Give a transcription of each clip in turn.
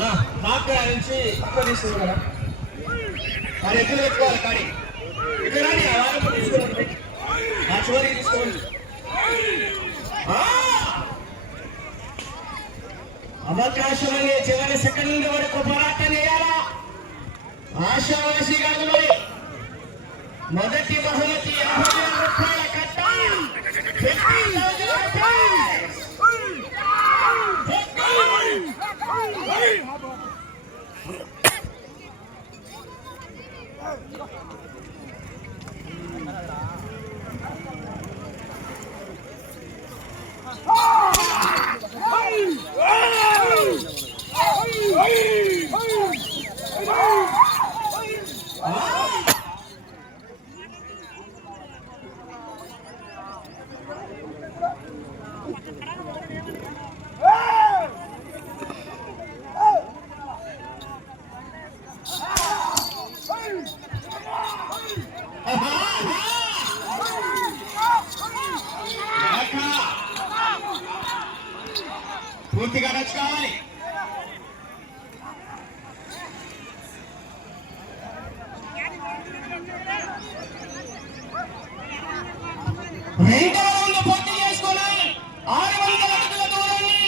నాకు నుంచి తక్కువ తీసుకుంది కదా మరి ఎదురు పెట్టుకోవాలి కానీ ఇక్కడ తీసుకోండి ఆ చివరికి తీసుకోండి అవకాశం అనే చివరి సెకండ్ వరకు పోరాటం చేయాలా ఆశావాసి కాదు మరి మొదటి బహుమతి 50,000 రూపాయల కట్ట పూర్తిగా టచ్ కావాలి పూర్తి చేసుకుని 600 అడుగుల దూరాన్ని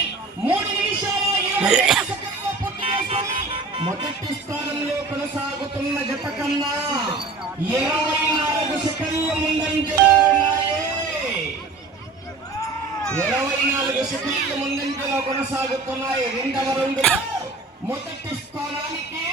3 నిమిషాల 20 సెకండ్లలో పూర్తి చేసుకుని మొదటి స్థానంలో కొనసాగుతున్న జత కన్నా 24 సెకండ్ల ముందంజలో ఉన్నాయి 24 సెకండ్ల ముందంజలో కొనసాగుతున్నాయి రెండవ రౌండ్లో మొదటి స్థానానికి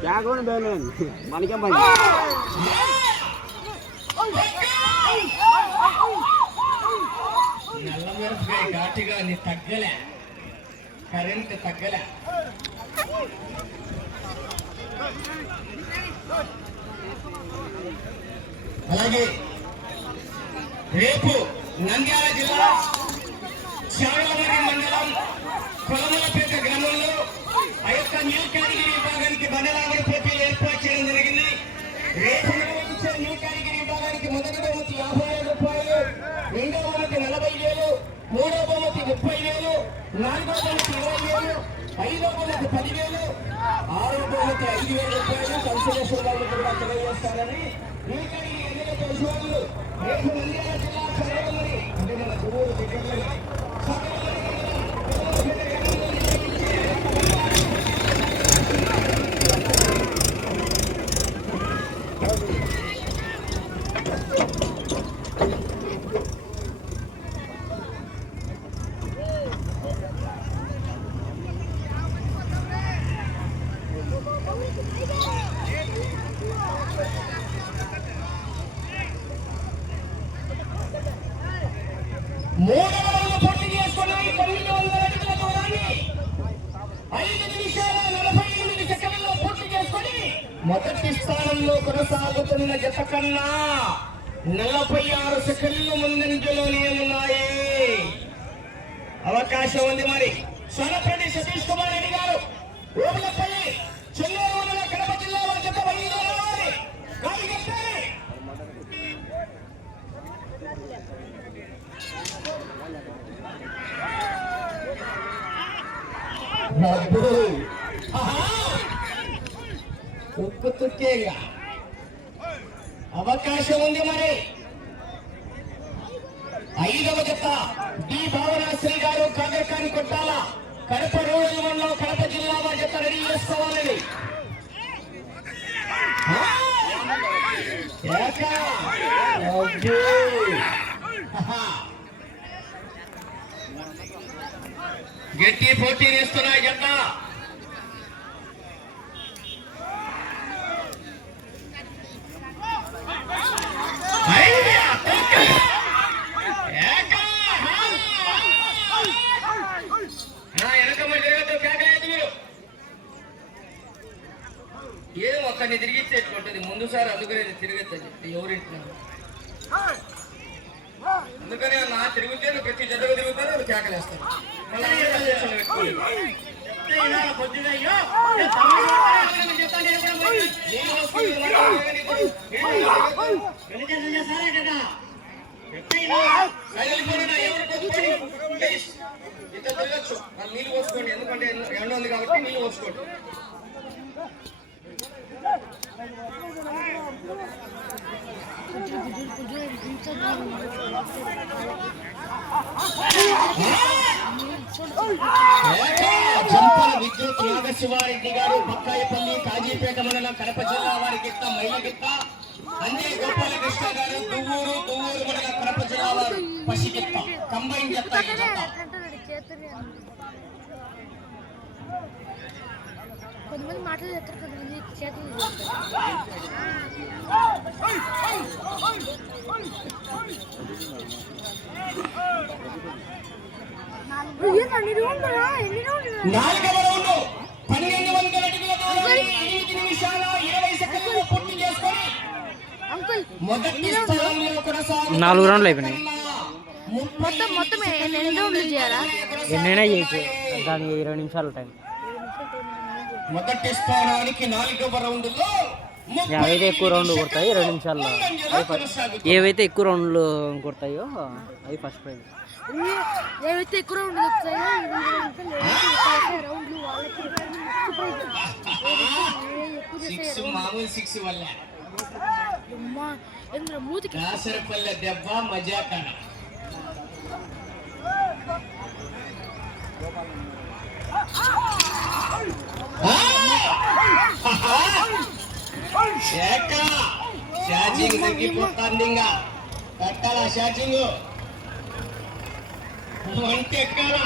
क्या कौन बहन मन क्या भाई ఘాటిగా నీ తగ్గలే కరెంట్ తగ్గలే అలాగే రేపు నంద్యాల జిల్లా చాగలమర్రి మండలం కొలమలపేట గ్రామంలో ఆ యొక్క న్యూ కేటగిరీ విభాగానికి బండలాగడ పోటీలు ఏర్పాటు చేయడం జరిగింది. రేపు నిర్వహించే న్యూ కేటగిరీ విభాగానికి మొదటి బహుమతి 50,000 రూపాయలు, రెండవ బహుమతి 40,000, మూడవ బహుమతి 30,000, నాలుగవ బహుమతి 20,000, ఐదవ బహుమతి 10,000, ఆరవ బహుమతి 5,000 రూపాయలు కన్సలేషన్ వాళ్ళు కూడా తెలియజేస్తారని న్యూ కేటగిరీ ఎన్నికల వాళ్ళు రేపు నంద్యాల జిల్లా చాగలమర్రి అంటే మన గురువులు దగ్గర మొదటి స్థానంలో కొనసాగుతున్న జత కన్నా 46 సెకండ్లు ముందంజలోనే ఉన్నాయి. అవకాశం ఉంది మరి. సోనప్రెడ్డి సతీష్ కుమార్ రెడ్డి గారు ఓబులపల్లి చెన్నూరు మండలం కడప జిల్లా వారి జత బయలుదేరాలి. తుక్కేగా అవకాశం ఉంది మరి. 5వ జత డి భావనాశ్రీ గారు కాగర్కాని కొట్టాల కడప రూరల్ మండలం కడప జిల్లా వారి జత రెడీ చేసుకోవాలని. గట్టి పోటీ చేస్తున్నాయి జత. వాడిని తిరిగిస్తే ఎట్లుంటుంది ముందు సార్ అందుకనే తిరిగొద్దని చెప్తే ఎవరు ఇంటున్నారు అందుకనే నా తిరిగితే ప్రతి జతగా తిరుగుతారు వాళ్ళు కేకలేస్తారు తిరగచ్చు నీళ్ళు పోసుకోండి ఎందుకంటే ఎండ ఉంది కాబట్టి నీళ్ళు పోసుకోండి జంపల విద్యుత్ నాగశివారెడ్డి గారు బక్కాయపల్లి కాజీపేట మండలం కడప జిల్లా వారి గిత్త మైల గిత్త అందే గోపాలకృష్ణ గారు దువ్వూరు మండలం కడప జిల్లా వారు పసిగిత్త కంబైన్ జత్త ఈ జత్త కొంతమంది మాట్లాడతారు కొంతమంది చేతులు నాలుగవ రౌండ్ 1200 అడుగుల దూరాన్ని 5 నిమిషాల 20 సెకండ్లలో పూర్తి చేసుకొని మొదటి స్థానంలో కొనసాగుతున్న 4 రౌండ్లు అయిపోయినాయి. మొత్తం ఎన్ని రౌండ్లు చేయాలా? ఎన్నైనా చేయొచ్చు, దానికి 20 నిమిషాలు టైం. మొదటి స్థానానికి 4వ రౌండ్లో ఏవైతే ఎక్కువ రౌండ్లు కొడతాయి 20 నిమిషాల్లో, ఏవైతే ఎక్కువ రౌండ్లు కొడతాయో అది ఫస్ట్ ప్రైజ్. ఏవైతే ఎక్కువ రౌండ్లు వస్తాయో రౌండ్లు వాళ్ళకి మామూలు 6 వల్ల మూతికి కాసరపల్లె దెబ్బ మజాకన షాచింగ్ తగ్గిపోతుంది ఇంకా కట్టాల షాచింగ్ వంటి ఎక్కాల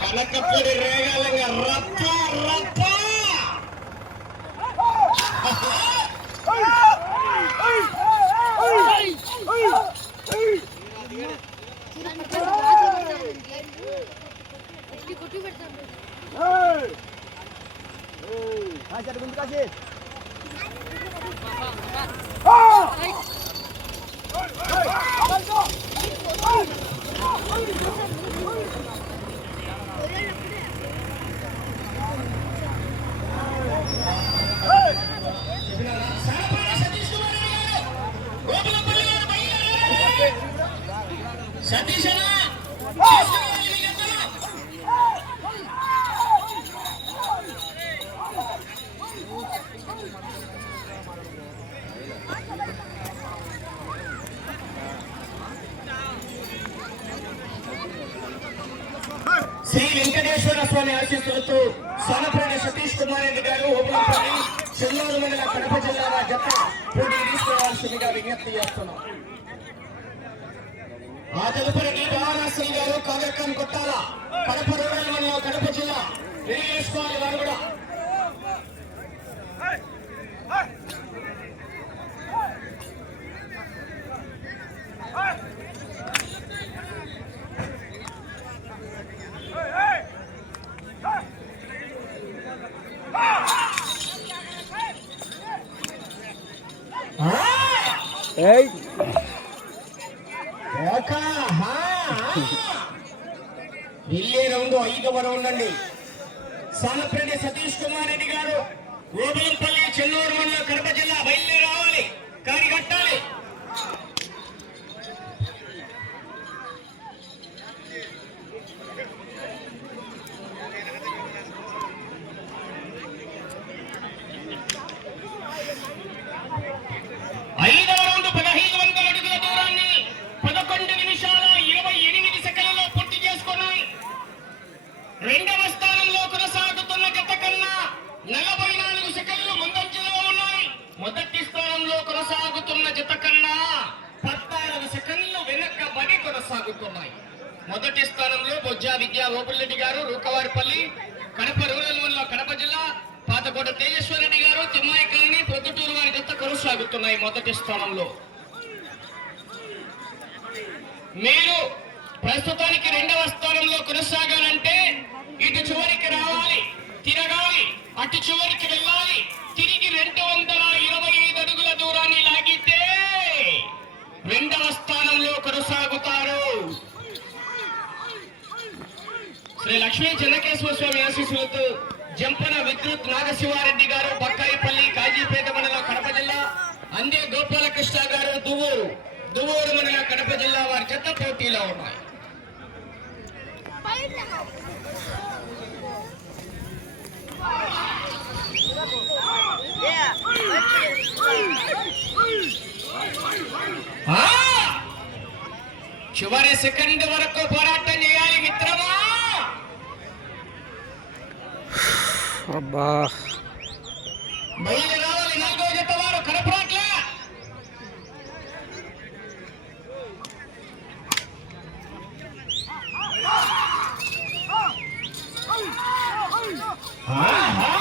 కనకపొడి రేగాలంగా రప్ప రప్ప కొట్టి పెడతాను. సతీశనా శ్రీ వెంకటేశ్వర స్వామి ఆశీస్సులతో సోనపల్లి సతీష్ కుమార్ రెడ్డి గారు ఓబులపల్లి చెన్నూరు మండల కడప జిల్లా జత పోటీ తీసుకోవాల్సిందిగా విజ్ఞప్తి చేస్తున్నాం. ఆ తదుపరి డి బాలరాశ్రీ గారు కాగర్ఖాన్ కొట్టాల కడప రూరల్ మండలం కడప జిల్లా రెడీ చేసుకోవాలి వారు కూడా. ఇల్లే రౌండ్ 5వ రౌండ్ అండి. సానపల్లి సతీష్ కుమార్ రెడ్డి గారు ఓబులంపల్లి చెన్నూరు మండలం కడప జిల్లా బయలుదేరి రావాలి, కాని కట్టాలి. ఐదవ రౌండ్ 1500 అడుగుల దూరాన్ని 11 నిమిషాల 28 సెకండ్లలో పూర్తి చేసుకున్నాయి. రెండవ స్థానంలో కొనసాగుతున్న జత కన్నా 44 సెకండ్లు ముందంజలో ఉన్నాయి. మొదటి స్థానంలో కొనసాగుతున్న జత కన్నా 14 సెకండ్లు వెనక్కబడి కొనసాగుతున్నాయి. మొదటి స్థానంలో బొజ్జా విద్యా ఓపులరెడ్డి గారు రూకవారిపల్లి కడప రూరల్ మండలం కడప జిల్లా, పాతకోట తేజేశ్వరరెడ్డి గారు తిమ్మాయి కాలనీ ప్రొద్దుటూరు వారి జత కొనసాగుతున్నాయి. మొదటి స్థానంలో మీరు ప్రస్తుతానికి రెండవ స్థానంలో కొనసాగాలంటే ఇటు చివరికి రావాలి, తిరగాలి, అటు చివరికి వెళ్ళాలి, తిరిగి 200 లక్ష్మీ చెన్నకేశ్వర స్వామి ఆశీస్సులతో జంపన విద్యుత్ నాగశివారెడ్డి గారు బక్కాయిపల్లి కాజీపేట మండలం కడప జిల్లా, అందే గోపాలకృష్ణ గారు దువ్వూరు మండలం కడప జిల్లా వారి జత పోటీలో ఉన్నాయి. చివరి సెకండ్ వరకు పోరాటం చేయాలి మిత్రమా. అబ్బా బయలు రావాలి నాలుగో జత వారు కడపరాట్ల. ఆహా